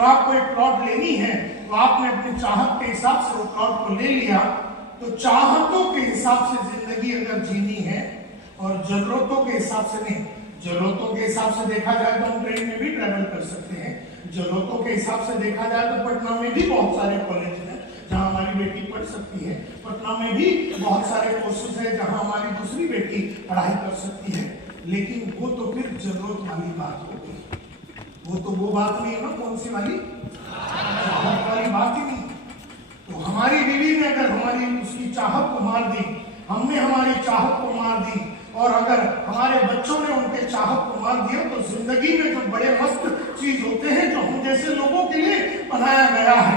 और आपको एक प्लॉट लेनी है तो आपने अपनी चाहत के हिसाब से वो प्लॉट को ले लिया। तो चाहतों के हिसाब से जिंदगी अगर जीनी है और जरूरतों के हिसाब से नहीं। जरूरतों के हिसाब से देखा जाए तो हम ट्रेन में भी ट्रेवल कर सकते हैं। जरूरतों के हिसाब से देखा जाए तो पटना में भी बहुत सारे कॉलेज हैं जहां हमारी बेटी पढ़ सकती है। पटना में भी बहुत सारे कोर्सेज है जहां हमारी दूसरी बेटी पढ़ाई कर सकती है। लेकिन वो तो फिर जरूरत वाली बात होगी। वो बात नहीं है ना, कौन सी वाली? चाहत वाली बात ही नहीं। तो हमारी बीवी ने अगर हमारी उसकी चाहत को मार दी, हमने हमारी चाहत को मार दी, और अगर हमारे बच्चों ने उनके चाहत को मार दिया, तो जिंदगी में जो बड़े मस्त चीज होते हैं जो हम जैसे लोगों के लिए बनाया गया है,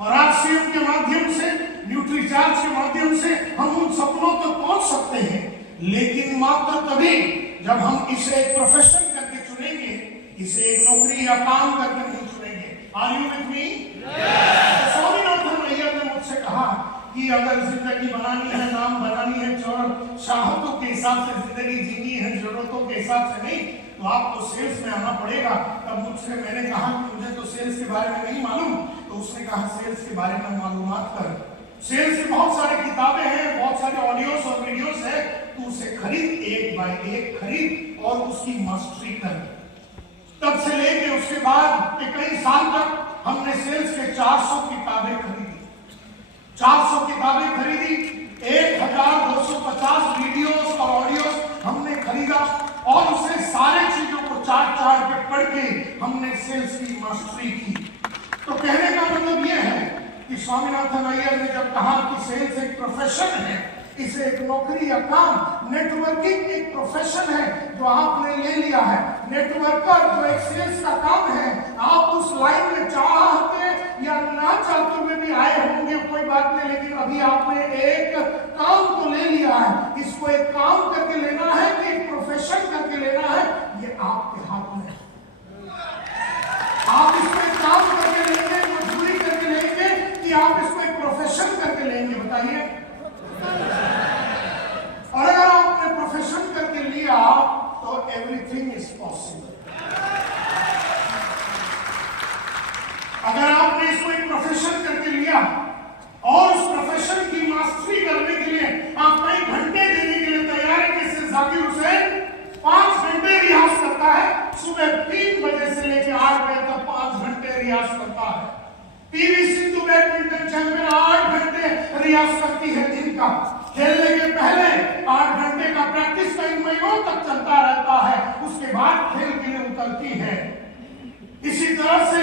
और आज सीएम के माध्यम से, न्यूट्रीचार्ज के माध्यम से हम उन सपनों तक पहुंच सकते हैं। लेकिन मात्र तभी जब हम इसे एक प्रोफेशन करके चुनेंगे, इसे एक नौकरी या काम करके नहीं चुनेंगे। Are you with me? Swaminathan Iyer ने मुझसे कहा कि अगर जिंदगी बनानी है, नाम बनानी है, चाहतों के हिसाब से जिंदगी जीनी है, जरूरतों के हिसाब से नहीं, तो आपको सेल्स में आना पड़ेगा। तब मुझसे मैंने कहा कि मुझे तो सेल्स के बारे में नहीं मालूम। तो उसने कहा सेल्स के बारे में मालूमात कर। सेल्स की बहुत सारी किताबें हैं, बहुत सारे ऑडियोस और वीडियोस है, तू उसे खरीद, एक बाय एक खरीद और उसकी मास्टरी कर। तब से लेके उसके बाद के कई साल तक हमने सेल्स के 400 किताबें खरीदी। 400 किताबें खरीदी, 1250 वीडियोस और ऑडियोस हमने खरीदा, और उसे सारे चीजों को चाट के पढ़ के हमने सेल्स की मास्टरी की। तो कहने का मतलब यह है कि स्वामीनाथन अय्यर ने जब कहा कि सेल्स एक प्रोफेशन है, इसे एक नौकरी या काम, नेटवर्किंग एक प्रोफेशन है जो आपने ले लिया है। नेटवर्कर जो एक सेल्स का काम है, आप उस लाइन में चाहते या ना चाहते हुए भी आए होंगे, कोई बात नहीं, लेकिन अभी आपने एक काम को ले लिया है। इसको एक काम करके लेना है कि एक प्रोफेशन करके लेना है, ये आपके हाथ में है। आप इसको एक काम करके लेंगे, मजदूरी करके लेंगे, कि आप इसको एक प्रोफेशन करके लेंगे, बताइए। और अगर आपने प्रोफेशन करके लिया तो एवरीथिंग इज पॉसिबल। अगर आपने इसको एक प्रोफेशन करके लिया और उस प्रोफेशन की मास्टरी करने के लिए आप कई घंटे देने के लिए तैयार हैं, जैसे जाकिर हुसैन 5 घंटे रियाज करता है, सुबह 3 बजे से लेकर 8 बजे तक 5 घंटे रियाज करता है। पीवी सिंधु बैडमिंटन चैंपियन 8 घंटे रियाज करती है दिन का। खेलने के पहले 8 घंटे का प्रैक्टिस कई महीनों तक चलता रहता है, उसके बाद खेल के लिए उतरती है। इसी तरह से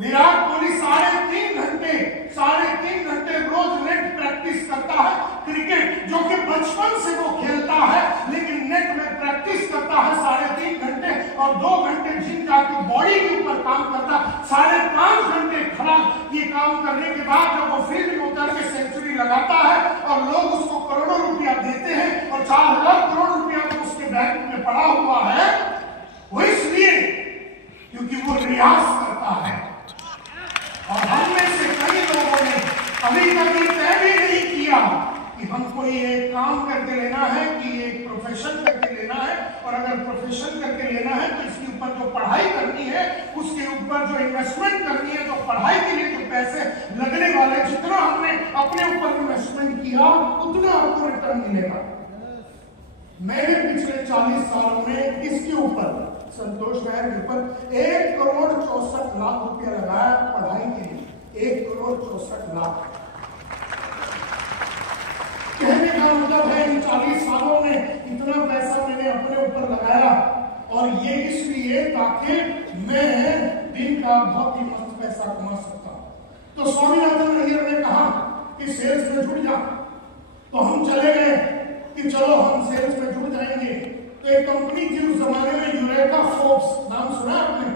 विराट कोहली 3.5 घंटे रोज नेट प्रैक्टिस करता है। क्रिकेट जो कि बचपन से वो खेलता है, लेकिन नेट में प्रैक्टिस करता है 3.5 घंटे, और 2 घंटे जिम जाकर बॉडी के ऊपर काम करता है। 5.5 घंटे खड़ा ये काम करने के बाद जब वो फील्ड में उतर के सेंचुरी लगाता है और लोग उसको करोड़ों रुपया देते हैं, और 4,000 करोड़ रुपया तो उसके बैंक में पड़ा हुआ है, वो इसलिए क्योंकि वो रियाज करता है। और हम में से कई लोगों ने अभी तक ये तय भी नहीं किया कि हमको ये काम करके लेना है कि ये प्रोफेशन करके लेना है। और अगर प्रोफेशन करके लेना है तो इसके ऊपर जो पढ़ाई करनी है, उसके ऊपर जो इन्वेस्टमेंट करनी है, तो पढ़ाई के लिए जो पैसे लगने वाले, जितना हमने अपने ऊपर इन्वेस्टमेंट किया उतना हमको रिटर्न मिलेगा। मैंने पिछले 40 सालों में इसके ऊपर, संतोष नायर के ऊपर 1,64,00,000 रुपया लगाया पढ़ाई के लिए। 1,64,00,000। कहने का मतलब है इन 40 सालों में इतना पैसा मैंने अपने ऊपर लगाया, और ये इसलिए ताकि मैं दिन का बहुत ही मस्त पैसा कमा सकता हूं। तो स्वामीनाथन अय्यर ने कहा कि सेल्स में जुड़ जा। तो हम चले गए कि चलो हम सेल्स में जुड़ जाएंगे। तो एक कंपनी थी उस जमाने में, यूरेका फोर्ब्स, नाम सुना आपने?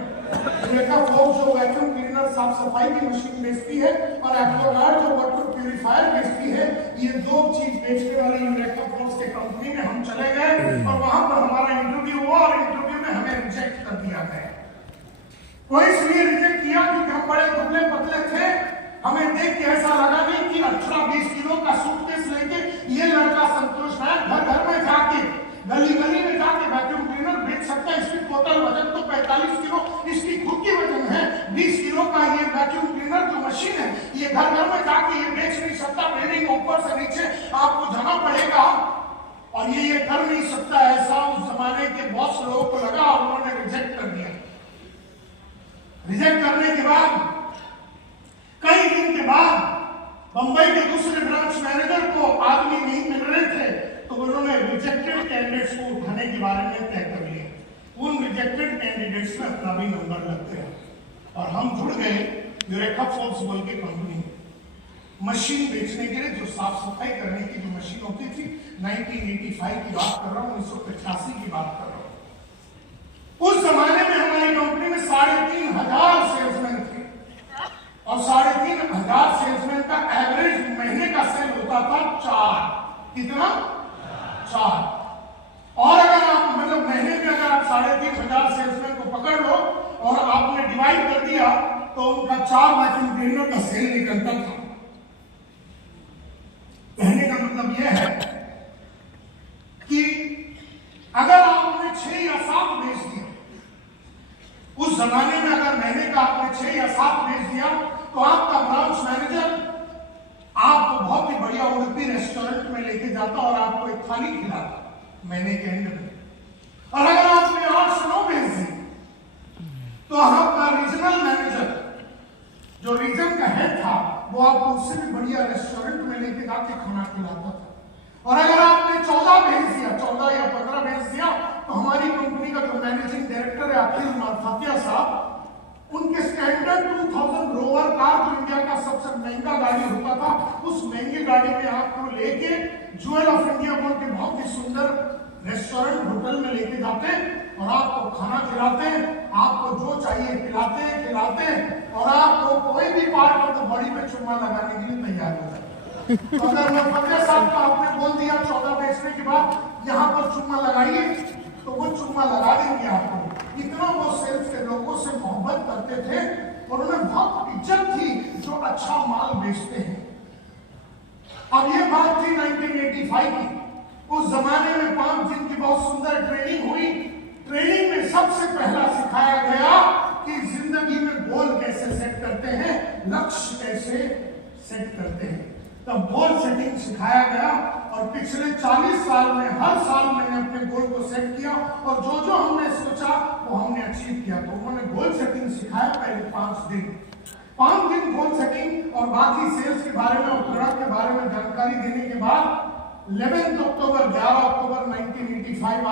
यूरेका फोर्ब्स जो वैक्यूम क्लीनर, साफ सफाई की मशीन बेचती है, और एक्वागार्ड जो वाटर प्यूरिफायर बेचती है, ये 2 चीज बेचने वाली यूरेका फोर्ब्स के कंपनी में हम चले गए, और वहां पर हमारा इंटरव्यू हुआ, और इंटरव्यू में हमें रिजेक्ट कर दिया गया। वो इसलिए रिजेक्ट किया क्योंकि हम बड़े दुबले पतले थे। हमें देख के ऐसा लगा नहीं कि 18-20 किलो का सूटकेस लेके ये लड़का संतोष नायर घर में जाके, गली में जाके वैक्यूम क्लीनर बेच सकता सकता। इसकी टोटल वजन तो 45 किलो इसकी खुद की वजन है। 20 किलो का ये वैक्यूम क्लीनर जो मशीन है, ये घर घर में जाके ये बेच नहीं सकता। बिल्डिंग ऊपर से नीचे आपको जाना पड़ेगा और ये कर नहीं सकता। ऐसा उस जमाने के बॉस लोगों को लगा और उन्होंने रिजेक्ट कर दिया। रिजेक्ट करने के बाद कई दिन के बाद बंबई के दूसरे ब्रांच मैनेजर को आदमी नहीं मिल रहे थे, तो उन्होंने रिजेक्टेड कैंडिडेट्स को उठाने के बारे में तय कर लिया। उन रिजेक्टेड कैंडिडेट्स में अपना भी नंबर लग गया और हम जुड़ गए यूरेका फोर्ब्स बोल के कंपनी में। मशीन बेचने के लिए, जो साफ सफाई करने की जो मशीन होती थी, 1985 की बात कर रहा हूँ, 1985 की बात कर रहा हूँ। उस जमाने में हमारी कंपनी में 3,500 सेल्समैन थे और 3,500 सेल्समैन का एवरेज महीने का सेल होता था 4। कितना? 4। और अगर आप मतलब महीने में अगर आप 3,500 सेल्समैन को पकड़ लो और आपने डिवाइड कर दिया तो उनका 4 वैक्यूम क्लीनर का सेल निकलता था। कहने का मतलब यह है कि अगर आपने 6 या 7 बेच दिया, उस जमाने में अगर महीने का आपने 6 या 7 बेच दिया तो आपका ब्रांच मैनेजर आपको बहुत ही बढ़िया उड़पी रेस्टोरेंट में लेके जाता और आपको एक थाली खिलाता महीने के एंड में। और अगर आपने 8 से 9 बेच दी तो आपका रीजनल मैनेजर, जो रीजन का हेड था, वो आपको उससे भी बढ़िया रेस्टोरेंट में लेके जाके खाना खिलाता था। और अगर आपने 14 भेज दिया, 14 या 15 भेज दिया, तो हमारी कंपनी का जो मैनेजिंग डायरेक्टर है अखिल मालफातिया साहब, उनके स्टैंडर्ड 2000 रोवर कार, जो इंडिया का सबसे महंगा गाड़ी होता था, उस महंगी गाड़ी में आपको लेके ज्वेल ऑफ इंडिया बोल के बहुत ही सुंदर रेस्टोरेंट होटल में लेके जाते और आपको खाना खिलाते, आपको जो चाहिए खिलाते और आपको कोई भी पार्ट हो तो बॉडी पे चुम्मा लगाने के लिए तैयार हो जाते। तो अगर मैं फतेह साहब को आपने बोल दिया 14 बेचने के बाद यहाँ पर चुम्मा लगाइए, तो वो चुम्मा लगा देंगे आपको। इतना वो सेल्स के लोगों से मोहब्बत करते थे और उन्हें बहुत इज्जत थी जो अच्छा माल बेचते हैं। अब ये बात थी 1985 की। उस जमाने में 5 दिन की बहुत सुंदर ट्रेनिंग हुई। ट्रेनिंग में सबसे पहला सिखाया गया कि जिंदगी में गोल कैसे सेट करते हैं, लक्ष्य कैसे सेट करते हैं। तब गोल सेटिंग सिखाया गया और पिछले 40 साल में हर साल मैंने अपने गोल को सेट किया और जो जो हमने सोचा वो हमने अचीव किया। तो उन्होंने गोल सेटिंग सिखाया पहले 5 दिन गोल सेटिंग और बाकी सेल्स के बारे में और प्रोडक्ट के बारे में जानकारी देने के बाद 11 अक्टूबर 1985,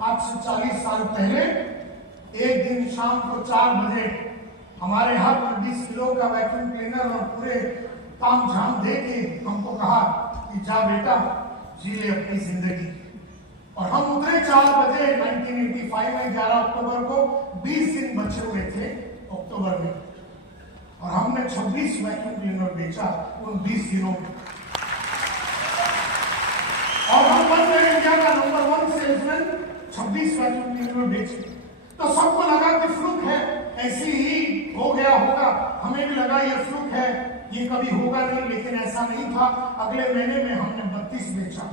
आज से 40 साल पहले, एक दिन शाम को 4 बजे हमारे हाथ में 20 किलो का वैक्यूम क्लीनर और पूरे काम झाम दे के हमको कहा कि जा बेटा जी ले अपनी जिंदगी। और हम उतरे 4 बजे 1985 में 11 अक्टूबर को। 20 दिन बचे हुए थे अक्टूबर में और हमने 26 वैक्यूम क्लीनर बेचा उन 20 दिनों में और हम बन गए इंडिया का नंबर 1 सेल्समैन। 26 वैक्यूम क्लीनर बेचे तो सबको लगा कि फ्लूक है, ऐसे ही हो गया होगा। हमें भी लगा ये फ्लूक है, ये कभी होगा नहीं, लेकिन ऐसा नहीं था। अगले महीने में हमने 32 बेचा,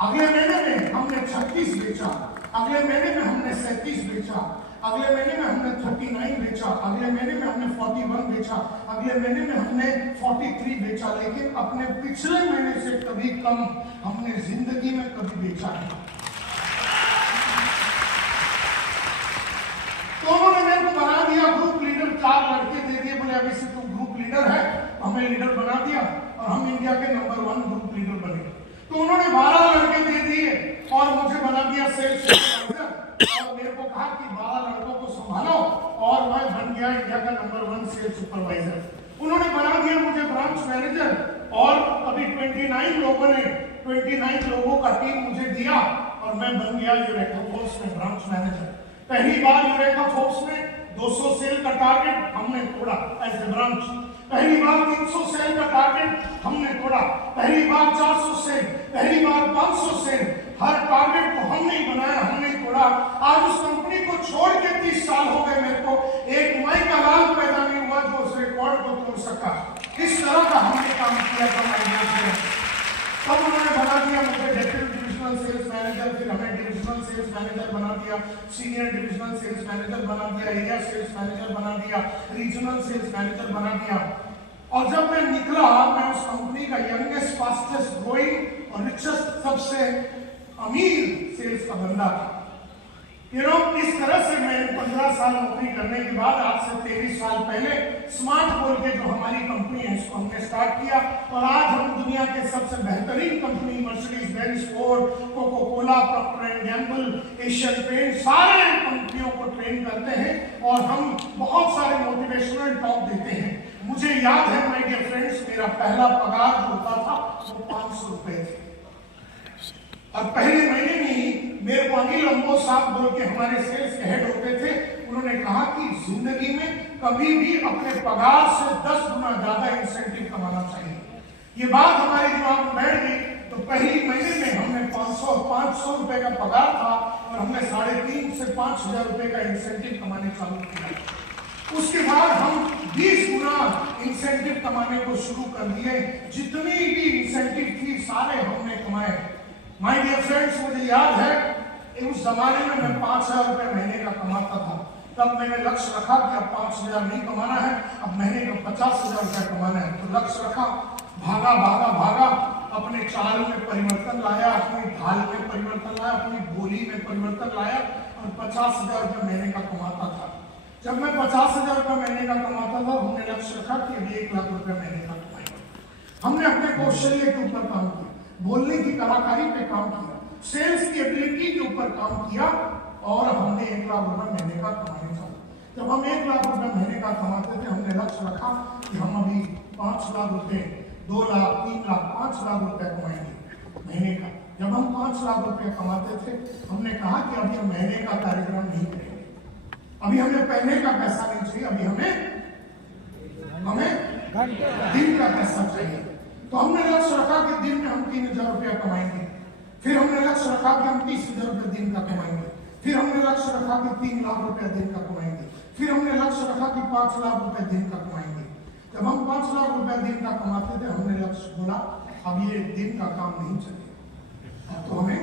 अगले महीने में हमने 36 बेचा, अगले महीने में हमने 37 बेचा, अगले महीने में हमने 39 बेचा, अगले महीने में हमने 41 बेचा, अगले महीने में हमने 43 बेचा। लेकिन अपने पिछले महीने से कभी कम हमने जिंदगी में कभी बेचा नहीं। तो उन्होंने मेरे को बना दिया ग्रुप लीडर। 4 लड़के दे दिए, बोले अभी से तुम ग्रुप लीडर है, तो हमें लीडर बना दिया और हम इंडिया के नंबर 1 ग्रुप लीडर बने। तो उन्होंने 12 लड़के दे दिए और मुझे बना दिया सेल्स सुपरवाइजर और मेरे को कहा कि 12 लड़कों को संभालो और मैं बन गया इंडिया का नंबर 1 सेल्स सुपरवाइजर। उन्होंने बना दिया मुझे ब्रांच मैनेजर और अभी 29 लोगों ने 29 लोगों का टीम मुझे दिया और मैं बन गया यूरेका फोर्ब्स में ब्रांच मैनेजर। पहली बार यूरेका फोर्ब्स में 200 सेल का टारगेट हमने तोड़ा एज ए ब्रांच। पहली बार 300 सेल का टारगेट हमने तोड़ा, पहली बार 400 सेल, पहली बार 500 सेल। हर टारगेट को हमने ही बनाया, हमने ही तोड़ा। आज उस कंपनी को छोड़ के 30 साल हो गए, मेरे को एक माइका लाल पैदा नहीं हुआ जो उस रिकॉर्ड को तोड़ सका। इस तरह का हमने काम किया था। तब उन्होंने बना दिया मुझे deputy divisional divisional sales manager, फिर हमें डिविजनल सेल्स मैनेजर बना दिया, सीनियर डिविजनल सेल्स मैनेजर बना दिया, एरिया सेल्स मैनेजर बना दिया, रीजनल सेल्स मैनेजर बना दिया। और जब मैं निकला, मैं उस कंपनी का यंगेस्ट, फास्टेस्ट ग्रोइंग और रिचेस्ट, सबसे अमीर सेल्स का बंदा था। इस तरह से मैंने 15 साल नौकरी करने के बाद, आज से 23 साल पहले स्मार्ट बोल के जो हमारी कंपनी है उसको हमने स्टार्ट किया। और आज हम दुनिया के सबसे बेहतरीन company Mercedes Benz, Ford, coca cola, Procter and Gamble, Asian paint, सारे कंपनियों को ट्रेन करते हैं और हम बहुत सारे मोटिवेशनल टॉक देते हैं। मुझे याद है माय डियर फ्रेंड्स, मेरा पहला पगार जो होता था वो 500 रुपए थे। और पहले महीने में ही मेरे को अनिल अंबो साहब बोल के हमारे सेल्स के हेड होते थे, उन्होंने कहा कि जिंदगी में कभी भी अपने पगार से 10 गुना ज्यादा इंसेंटिव कमाना चाहिए। ये बात हमारे दिमाग में बैठ गई। तो पहली महीने में हमने 500 रुपए का पगार था और हमने 3.5 से 5,000 रुपए का इंसेंटिव कमाने चालू किया। उसके बाद हम 20 गुना इंसेंटिव कमाने को शुरू कर दिए। जितनी भी इंसेंटिव थी सारे हमने कमाए। माय डियर फ्रेंड्स, मुझे याद है उस जमाने में मैं 5,000 रुपए महीने का कमाता था। तब मैंने लक्ष्य रखा कि अब 5,000 नहीं कमाना है, अब महीने का 50,000 रुपए कमाना है। तो लक्ष्य रखा, भागा भागा भागा, अपने चाल में परिवर्तन लाया, अपनी ढाल में परिवर्तन लाया, अपनी बोली में परिवर्तन लाया और 50,000 रुपए महीने का कमाता था। जब मैं 50,000 रुपए महीने का कमाता था, हमने लक्ष्य रखा कि अभी 1 लाख रुपए महीने का कमाएगा। हमने अपने कौशल्य के ऊपर काम किया, बोलने की कलाकारी पे काम किया, सेल्स की एबिलिटी के ऊपर काम किया और हमने 1 लाख रुपए महीने का कमाने चालू। जब हम 1 लाख रुपए महीने का कमाते थे, हमने लक्ष्य रखा कि हम अभी 5 लाख रुपए, 2 लाख, 3 लाख, 5 लाख रुपए कमाएंगे महीने का। जब हम 5 लाख रुपए कमाते थे, हमने कहा कि अभी हम महीने का कार्यक्रम नहीं करेंगे, अभी हमें पहले का पैसा नहीं चाहिए, अभी हमें दिन का पैसा चाहिए। तो हमने लक्ष्य रखा कि दिन में हम 3,000 रुपया कमाएंगे। फिर हमने लक्ष्य रखा कि हम 30,000 रुपये दिन का कमाएंगे। फिर हमने लक्ष्य रखा कि 3 लाख रुपया दिन का कमाएंगे। फिर हमने लक्ष्य रखा कि 5 लाख रुपए दिन का कमाएंगे। जब हम 5 लाख रुपया दिन का कमाते थे, हमने लक्ष्य बोला अब ये दिन का काम नहीं चलेगा, तो हमें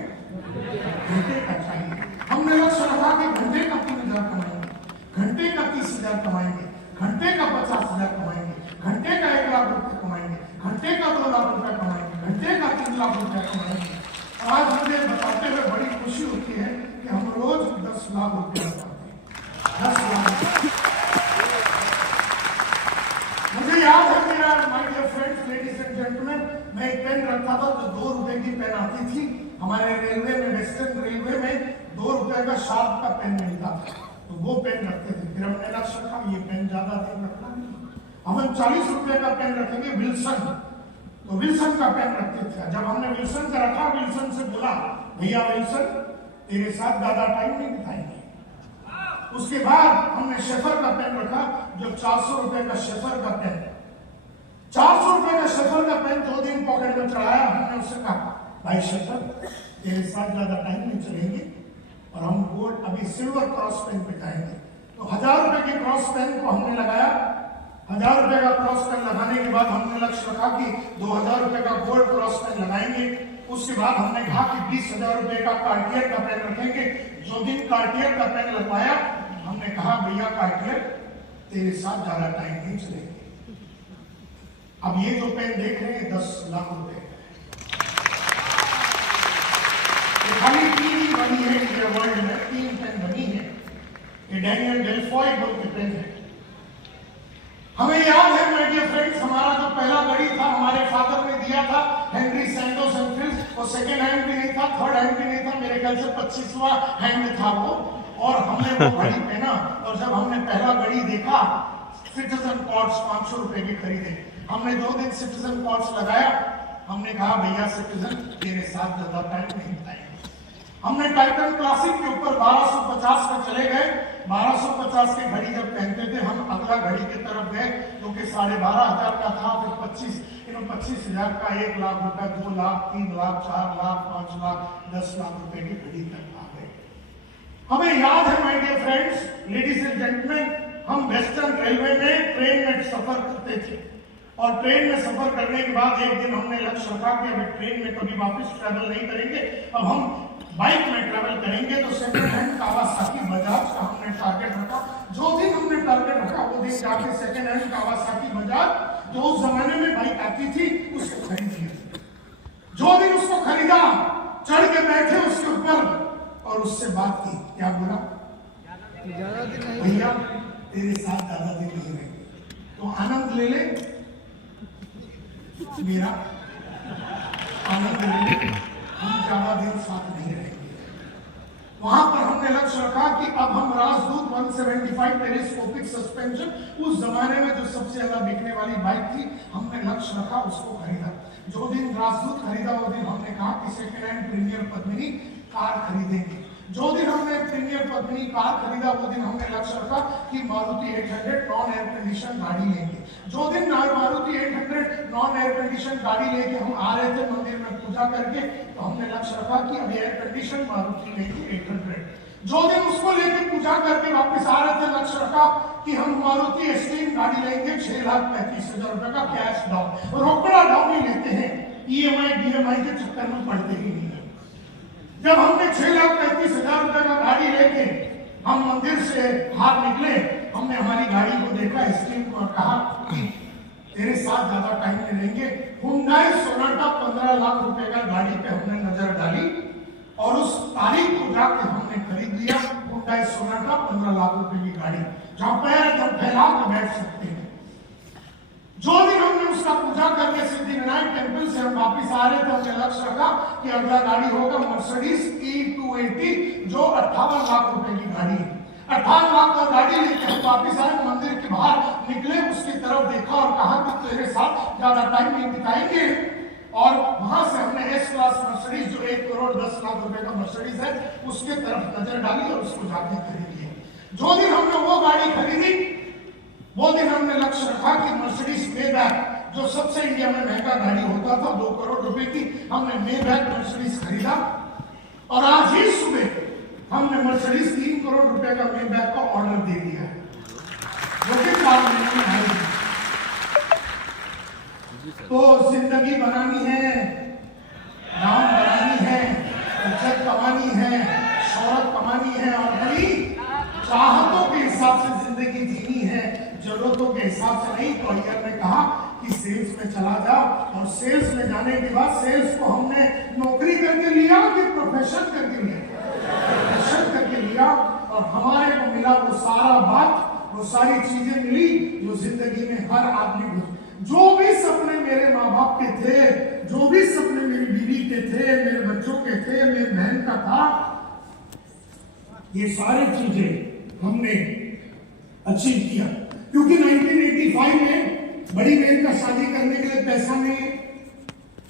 घंटे का चाहिए। हमने लक्ष्य रखा कि घंटे का 3,000 कमाएंगे, घंटे का 30,000 कमाएंगे, घंटे का 50,000 कमाएंगे, घंटे का 1 लाख रुपए कमाएंगे, घंटे का 2 लाख रुपए कमाएंगे, घंटे का 3 लाख रुपए कमाएंगे। आज मुझे बताते हुए बड़ी खुशी होती है कि हम रोज 10 लाख रुपया कमाते हैं। 10 लाख। मुझे याद है मेरा, my dear friends, ladies and gentleman, मैं एक पेन रखता था तो 2 रुपए की पेन आती थी। हमारे रेलवे में, वेस्टर्न रेलवे में 2 रुपए का शार्प का पेन मिलता था, तो वो पेन रखते थे। फिर हमने लक्ष्य रखा ये पेन ज्यादा दिन रखना नहीं, हम 40 रुपए का पेन रखेंगे, विल्सन। तो विल्सन का पेन रखते थे। जब हमने विल्सन का रखा, विल्सन से बोला भैया विल्सन, तेरे साथ ज्यादा टाइम नहीं बिताएंगे। उसके बाद हमने शेफर का पेन रखा, जो 400 रुपए का शेफर का पेन। 400 रुपए का शेफर का पेन 2 दिन पॉकेट में चढ़ाया। हमने उससे कहा भाई शेफर, तेरे साथ ज्यादा टाइम नहीं चलेंगे और हम गोल्ड, अभी सिल्वर क्रॉस पेन पे जाएंगे। तो 1000 रुपए के क्रॉस पेन को हमने लगाया। 1000 रुपए का क्रॉस पेन लगाने के बाद हमने लक्ष्य रखा कि 2000 रुपए का गोल्ड क्रॉस पेन लगाएंगे। उसके बाद हमने कहा कि 20,000 रुपए का कार्टियर का पेन रखेंगे। जो दिन कार्टियर का पेन लगवाया, हमने कहा भैया कार्टियर, तेरे साथ ज्यादा टाइम नहीं चलेंगे। अब ये जो पेन देख रहे हैं 10 लाख रुपए, खाली 3 ही बनी है इंडिया वर्ल्ड में, 3 पेन बनी है। ये डैनियल डेलफॉय बोल के पेन है। हमें याद है माय डियर फ्रेंड्स, हमारा जो पहला घड़ी था हमारे फादर ने दिया था, हेनरी सैंटोस एंड फिल्स। वो सेकंड हैंड भी नहीं था, थर्ड हैंड भी नहीं था, मेरे ख्याल से 25वां हैंड था वो। और हमने वो घड़ी पहना और जब हमने पहला घड़ी देखा, सिटीजन कॉर्ड्स 500 रुपए की खरीदे। हमने 2 दिन सिटीजन कॉर्ड्स लगाया। हमने कहा भैया सिटीजन, तेरे साथ ज्यादा टाइम नहीं बिताएंगे। हमने टाइटन क्लासिक के ऊपर 1250 में चले गए। 1250 की घड़ी जब पहनते थे, हम अगला घड़ी की तरफ गए जो कि 12,500 का था। फिर 25,000 का, 1 लाख रुपए, 2 लाख, 3 लाख, 4 लाख, 5 लाख, 10 लाख रुपए की घड़ी तक आ गए। हमें याद है my dear friends, ladies and gentleman, हम वेस्टर्न रेलवे में ट्रेन में सफर करते थे। और ट्रेन में सफर करने के बाद एक दिन हमने लक्ष्य रखा कि अब ट्रेन में कभी वापस ट्रैवल नहीं करेंगे, अब हम बाइक में ट्रैवल करेंगे। तो सेकंड हैंड कावासाकी बजाज का हमने टारगेट रखा। जो दिन हमने टारगेट रखा वो दिन जाके सेकंड हैंड कावासाकी बजाज जो उस जमाने में बाइक आती थी उसको खरीद लिया। जो दिन उसको खरीदा, चढ़ के बैठे उसके ऊपर और उससे बात की। क्या बोला? भैया तेरे साथ ज्यादा दिन नहीं रहेंगे, तो आनंद ले ले, मेरा आनंद ले ले, हम ज्यादा दिन साथ नहीं रहेंगे। वहां पर हमने लक्ष्य रखा कि अब हम राजदूत 175 टेलीस्कोपिक सस्पेंशन, उस जमाने में जो सबसे ज्यादा बिकने वाली बाइक थी, हमने लक्ष्य रखा, उसको खरीदा। जो दिन राजदूत खरीदा वो दिन हमने कहा कि second hand premier Padmini car खरीदेंगे। जो दिन हमने प्रीमियर पद्मिनी कार खरीदा वो दिन हमने लक्ष्य रखा कि मारुति 800 नॉन एयर कंडीशन गाड़ी लेंगे। जो दिन मारुति 800 नॉन एयर कंडीशन गाड़ी लेके हम आ रहे थे मंदिर में पूजा करके, तो हमने लक्ष्य रखा कि अब एयर कंडीशन मारुति लेंगे 800। जो दिन उसको लेके पूजा करके वापस आ रहे थे, लक्ष्य रखा कि हम मारुति एस्टीम गाड़ी लेंगे 6,35,000 रुपए का कैश डाउन। रोकड़ा डाउन ही लेते हैं, EMI DMI के चक्कर में पड़ते ही नहीं है। जब हमने 6,35,000 रुपए का गाड़ी लेके हम मंदिर से बाहर निकले, हमने हमारी गाड़ी को देखा, एस्टीम को कहा कि तेरे साथ ज्यादा टाइम नहीं लेंगे। हुंडई सोनाटा 15 लाख रुपए का गाड़ी पे हमने नजर डाली और उस तारीख को जाकर हमने खरीद लिया। हुंडई सोनाटा 15 लाख रुपए की गाड़ी, जहां पैर एकदम फैला कर बैठ सकते हैं। जो दिन हमने उसका पूजा करके सिद्धिविनायक टेंपल से हम वापस आ रहे थे, हमने लक्ष्य रखा कि अगला गाड़ी होगा मर्सिडीज E280 जो 58 लाख रुपए की गाड़ी है। 58 लाख का गाड़ी लेकर हम वापस आए, मंदिर के बाहर निकले, उसकी तरफ देखा और कहा कि तेरे साथ ज्यादा टाइम नहीं बिताएंगे। और वहां से हमने S क्लास मर्सिडीज जो 1 करोड़ 10 लाख रुपए का मर्सिडीज है, उसके तरफ नजर डाली और उसको जाके खरीद लिया। जो दिन हमने वो गाड़ी खरीदी वो दिन हमने लक्ष्य रखा कि मर्सिडीज मेबैक जो सबसे इंडिया में महंगा गाड़ी होता था 2 करोड़ रुपए की, हमने मेबैक मर्सिडीज खरीदा। और आज ही सुबह हमने मर्सिडीज 3 करोड़ रुपए का मेबैक का ऑर्डर दे दिया है, जो कि 4 महीने में आएगी। तो जिंदगी बनानी है, नाम बनानी है, इज्जत कमानी है, शोहरत कमानी है और बड़ी चाहतों के हिसाब से जिंदगी जीनी है, जरूरतों के हिसाब से नहीं। तो अय्यर ने कहा कि सेल्स में चला जाओ, और सेल्स में जाने के बाद सेल्स को हमने नौकरी करके लिया कि प्रोफेशन करके लिया? प्रोफेशन करके लिया। और हमारे को मिला वो सारा बात, वो सारी चीजें मिली जो जिंदगी में हर आदमी को, जो भी सपने मेरे माँ बाप के थे, जो भी सपने मेरी बीवी के थे, मेरे बच्चों के थे, मेरी बहन का था, ये सारी चीजें हमने अचीव किया। क्योंकि 1985 में बड़ी बहन का शादी करने के लिए पैसा नहीं है,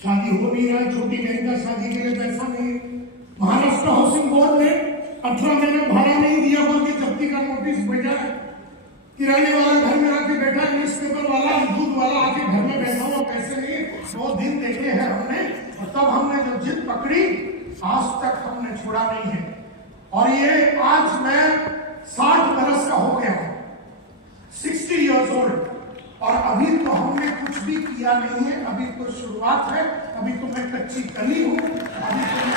शादी हो नहीं रहा है, छोटी बहन का शादी के लिए पैसा नहीं है। महाराष्ट्र हाउसिंग बोर्ड ने 18 महीने भाड़ा नहीं दिया, बल्कि जब्ती का नोटिस भेजा है। किराने वाला घर में आके बैठा है, न्यूज़पेपर वाला, दूध वाला आके घर में बैठा हुआ, पैसे नहीं है। वो दिन देखे हैं हमने, और तब हमने जो जिद पकड़ी, आज तक हमने छोड़ा नहीं है। और ये आज मैं 60 बरस का हो गया हूं, 60 years old, और अभी तो हमने कुछ भी किया नहीं है। अभी तो शुरुआत है, अभी तो मैं कच्ची कली हूं, अभी तो मैं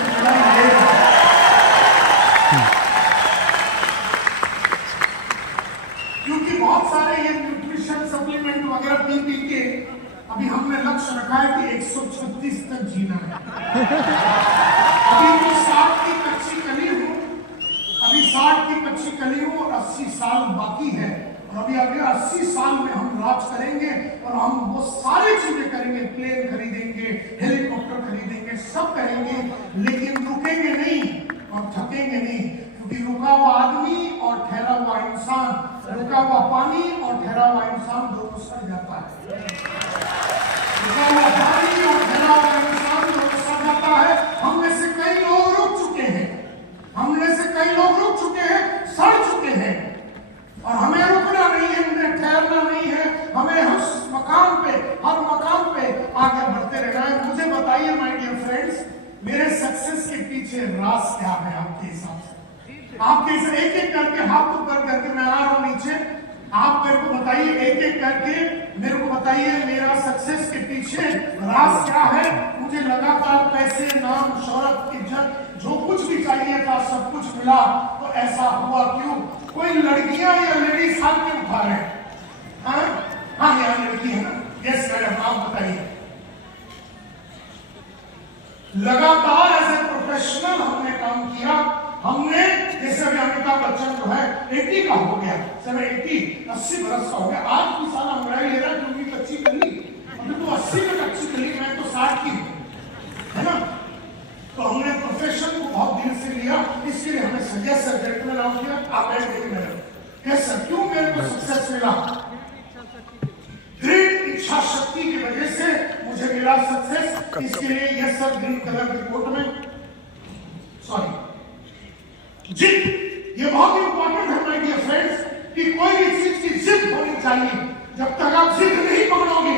क्योंकि बहुत सारे ये न्यूट्रिशन सप्लीमेंट वगैरह पी पी के अभी हमने लक्ष्य रखा है कि 136 तक जीना है। अभी तो 60 की कच्ची कली हूं, अभी 60 की कच्ची कली हूं और 80 साल बाकी है। और अभी अगले 80 साल में हम राज करेंगे और हम वो सारी चीजें करेंगे, प्लेन खरीदेंगे, हेलीकॉप्टर खरीदेंगे, सब करेंगे, लेकिन रुकेंगे नहीं और थकेंगे नहीं। क्योंकि रुका हुआ आदमी और ठहरा हुआ इंसान, रुका हुआ पानी और ठहरा हुआ इंसान दोनों सड़ जाता है। रुका हुआ पानी और ठहरा हुआ इंसान दोनों सड़ जाता है। हम में से कई लोग रुक चुके हैं, हम में से कई लोग रुक चुके हैं, सड़ चुके हैं। और हमें रुकना नहीं है, हमें ठहरना नहीं है, हमें हर मकाम पे आगे बढ़ते रहना है। मुझे बताइए माय डियर फ्रेंड्स, मेरे सक्सेस के पीछे राज क्या है आपके हिसाब से? आपके एक एक करके हाथ ऊपर करके मैं आ रहा हूं नीचे, आप मेरे को बताइए, एक एक करके मेरे को बताइए, मेरा सक्सेस के पीछे राज क्या है? मुझे लगातार पैसे, नाम, शोहरत, इज्जत, जो कुछ भी चाहिए था सब कुछ मिला, तो ऐसा हुआ क्यों? कोई लड़कियां या लेडीज हाथ में उठा रहे हैं? हाँ, यहाँ लड़की है ना? यस मैडम, आप बताइए। लगातार एज ए प्रोफेशनल हमने काम किया। हमने जैसे अभी अमिताभ बच्चन जो है 80 का हो गया, 80 बरस का हो गया, आज भी साला अंग्रेजी ले रहा है क्योंकि कच्ची गली, अभी तो 80 में कच्ची गली, मैं तो 60 की है ना। तो हमने प्रोफेशन को बहुत दिल से लिया, इसके लिए हमें सजेस्ट सब्जेक्ट में नाम किया। आप यस सर, क्यों मेरे को सक्सेस मिला? दृढ़ इच्छा शक्ति की वजह से मुझे मिला सक्सेस। इसके लिए यस सर, ग्रीन कलर के कोट में, सॉरी, जिद, ये बहुत इंपॉर्टेंट है माय डियर फ्रेंड्स, कि कोई भी चीज की जिद होनी चाहिए। जब तक आप जिद नहीं पकड़ोगे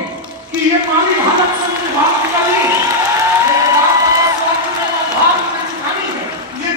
कि ये माली हालत से मुझे भाग